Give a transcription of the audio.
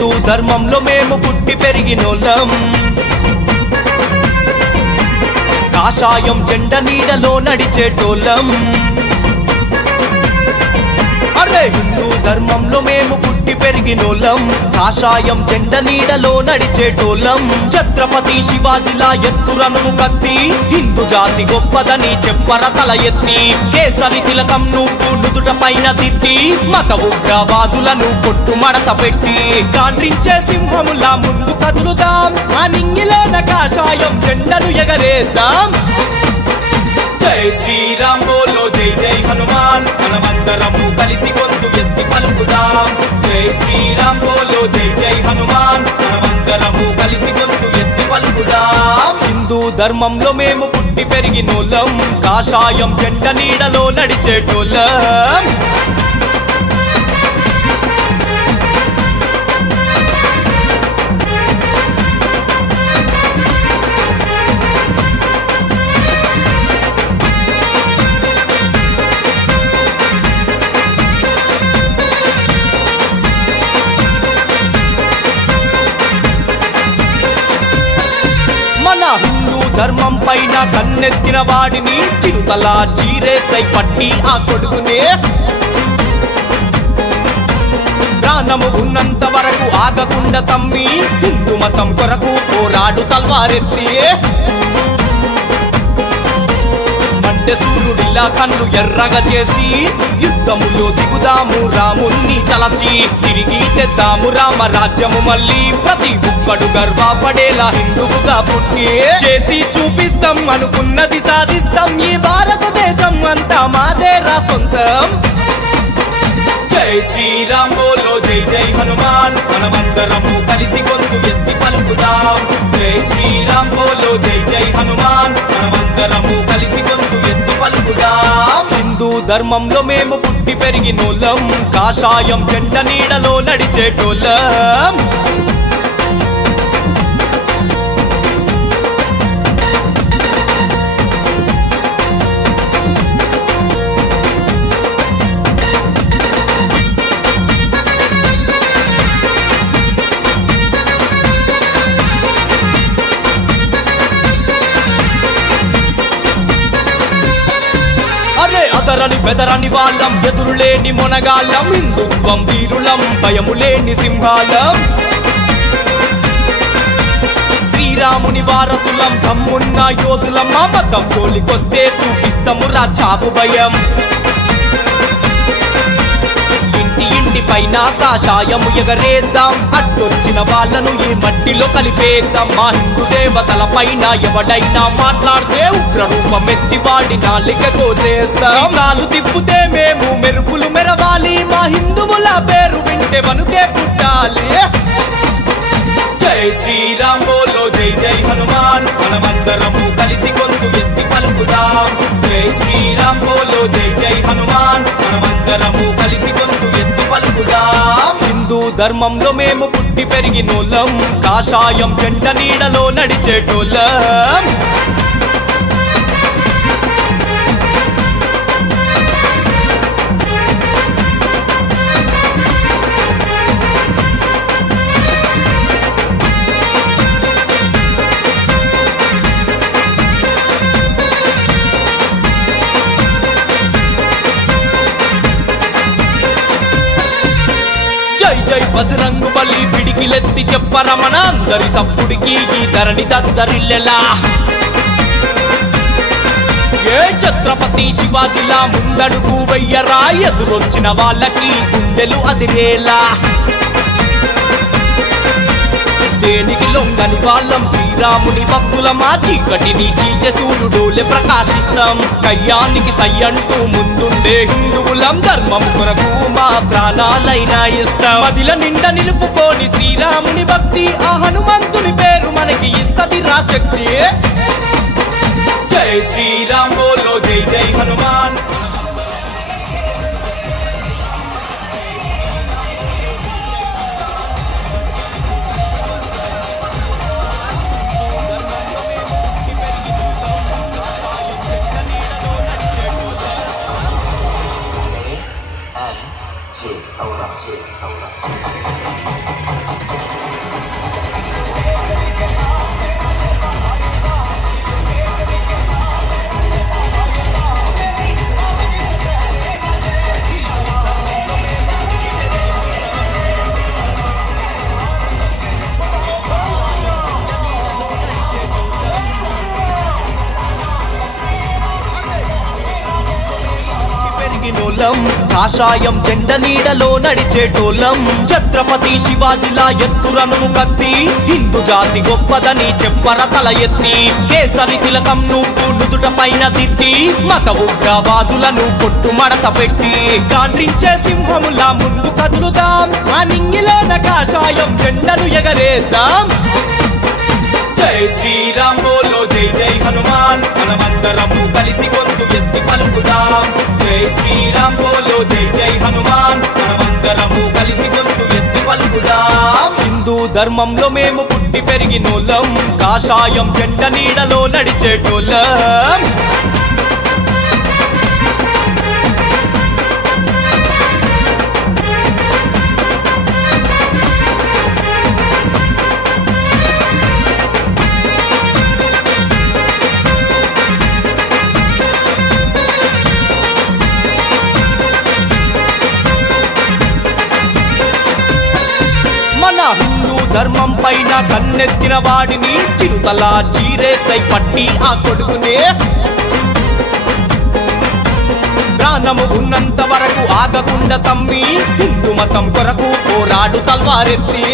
హిందూ ధర్మంలో మేము పుట్టి పెరిగినోళ్ళం కాషాయం జెండ నీడలో నడిచేటోళ్ళం అరే హిందూ ధర్మంలో మేము పుట్టి పెరిగినోళ్ళం కాషాయం జెండ నీడలో నడిచేటోళ్ళం ఛత్రపతి శివాజీలా ఎత్తురనువు కత్తి హిందూ జాతి గొప్పదని చెప్పర తల ఎత్తి కేసరి తిలకం నువ్వు నుదుట పైన దిద్ది మత ఉగ్రవాదులను కొట్టు మడత పెట్టి గాండ్రించే సింహములా ముందు కదులుదాం ఆ నింగిలోన కాషాయం జెండను ఎగరేద్దాం జై శ్రీరామ్ బోలో జై జై హనుమాన్ మనమందరము కలిసి గొంతు ఎత్తి పలుకుదాం జై శ్రీరామ్ బోలో జై జై హనుమాన్ మనమందరము కలిసి గొంతు ఎత్తి పలుకుదాం హిందూ ధర్మంలో మేము పుట్టి పెరిగినోళ్ళం కాషాయం జెండ నీడలో నడిచేటోళ్ళం హిందూ ధర్మం పైన కన్నెత్తిన వాడిని చిరుతలా చీరేసై పట్టి ఆ కొడుకునే ప్రాణము ఉన్నంత వరకు ఆగకుండా తమ్మి హిందూ మతం కొరకు పోరాడు తల్వారెత్తి మండే సూర్యుడిలా కన్ను ఎర్రగా చేసి యుద్ధములో దిగుదాము రాముణ్ణి తలచి తిరిగి తెద్దాము రామ రాజ్యము మళ్ళీ ప్రతి ఒక్కడు గర్వపడేలా హిందువుగా పుట్టి చేసి చూపిస్తాం అనుకున్నది సాధిస్తాం ఈ భారతదేశం అంతా మాదేరా సొంతం జై శ్రీరామ్ బోలో జై జై హనుమాన్ మనమందరము కలిసి గొంతు ఎత్తి పలుకుదాం జై శ్రీరామ్ బోలో జై జై హనుమాన్ మనమందరము కలిసి గొంతు ఎత్తి పలుకుదాం హిందూ ధర్మంలో మేము పుట్టి పెరిగినోళ్ళం కాషాయం జెండ నీడలో నడిచేటోళ్ళం అదరని బెదరని వాళ్ళం ఎదురులేని మొనగాళ్ళం హిందుత్వం వీరులం భయములేని సింహాలం శ్రీరాముని వారసులం దమ్మున్న యోధులం మా మతం జోలికొస్తే చూపిస్తాము రాచాపు భయం ఇంటి పైన కాషాయము ఎగరేద్దాం అడ్డొచ్చిన వాళ్ళను ఈ మట్టిలో కలిపేద్దాం మా హిందూ దేవతల పైన ఎవడైనా మాట్లాడితే ఉగ్రరూపం ఎత్తి వాడి నాలిక కోసేస్తాం సాలు తిప్పుతే మేము మెరుపులు మెరవాలి మా హిందువుల పేరు వింటే వనుకే పుట్టాలి జై శ్రీరామ్ బోలో జై జై హనుమాన్ మనమందరము కలిసి గొంతు ఎత్తి పలుకుదాం జై శ్రీరామ్ బోలో జై జై హనుమాన్ మనమందరము కలిసి గొంతు ఎత్తి పలుకుదాం హిందూ ధర్మంలో మేము పుట్టి పెరిగినోళ్ళం కాషాయం జెండ నీడలో నడిచేటోళ్ళం జై బజరంగు బలి పిడికిలెత్తి చెప్పరమణ అందరి సప్పుడికి ఈ ధరణి దద్దరిల్లెలా ఏ ఛత్రపతి శివాజీలా ముందడుగు వెయ్యరా ఎదురొచ్చిన వాళ్ళకి గుండెలు అదిరేలా దేనికి లొంగని వాళ్ళం శ్రీరాముని భక్తులమా చీకటిని చీల్చే సూర్యుడోలే ప్రకాశిస్తాం కయ్యానికి సయ్యంటూ ముందుండే హిందువులం ధర్మం కొరకు మా ప్రాణాలైనా ఇస్తాం మదిల నిండా నిలుపుకొని శ్రీరాముని భక్తి ఆ హనుమంతుని పేరు మనకి ఇస్తది రాశక్తి జై శ్రీరామ్ బోలో జై జై హనుమాన్ Saura. నడిచేటోళ్ళం కాషాయం జెండ నీడలో నడిచేటోళ్ళం ఛత్రపతి శివాజిలా ఎత్తురనువు కత్తి హిందూ జాతి గొప్పదని చెప్పర తల ఎత్తి కేసరి తిలకం నువ్వు నుదుట పైన దిద్ది మత ఉగ్రవాదులను కొట్టు మడత పెట్టి గాండ్రించే సింహములా ముందు కదులుదాం ఆ నింగిలోన కాషాయం జెండను ఎగరేద్దాం జై శ్రీరామ్ బోలో జై జై హనుమాన్ మనమందరము కలిసి గొంతు ఎత్తి పలుకుదాం జై శ్రీరామ్ బోలో జై జై హనుమాన్ మనమందరము కలిసి గొంతు ఎత్తి పలుకుదాం హిందూ ధర్మంలో మేము పుట్టి పెరిగినోళ్ళం కాషాయం జెండ నీడలో నడిచేటోళ్ళం మన హిందూ ధర్మం పైన కన్నెత్తిన వాడిని చిరుతలా చీరేసై పట్టి ఆ కొడుకునే ప్రాణము ఉన్నంత వరకు ఆగకుండా తమ్మి హిందూ మతం కొరకు పోరాడు తల్వారెత్తి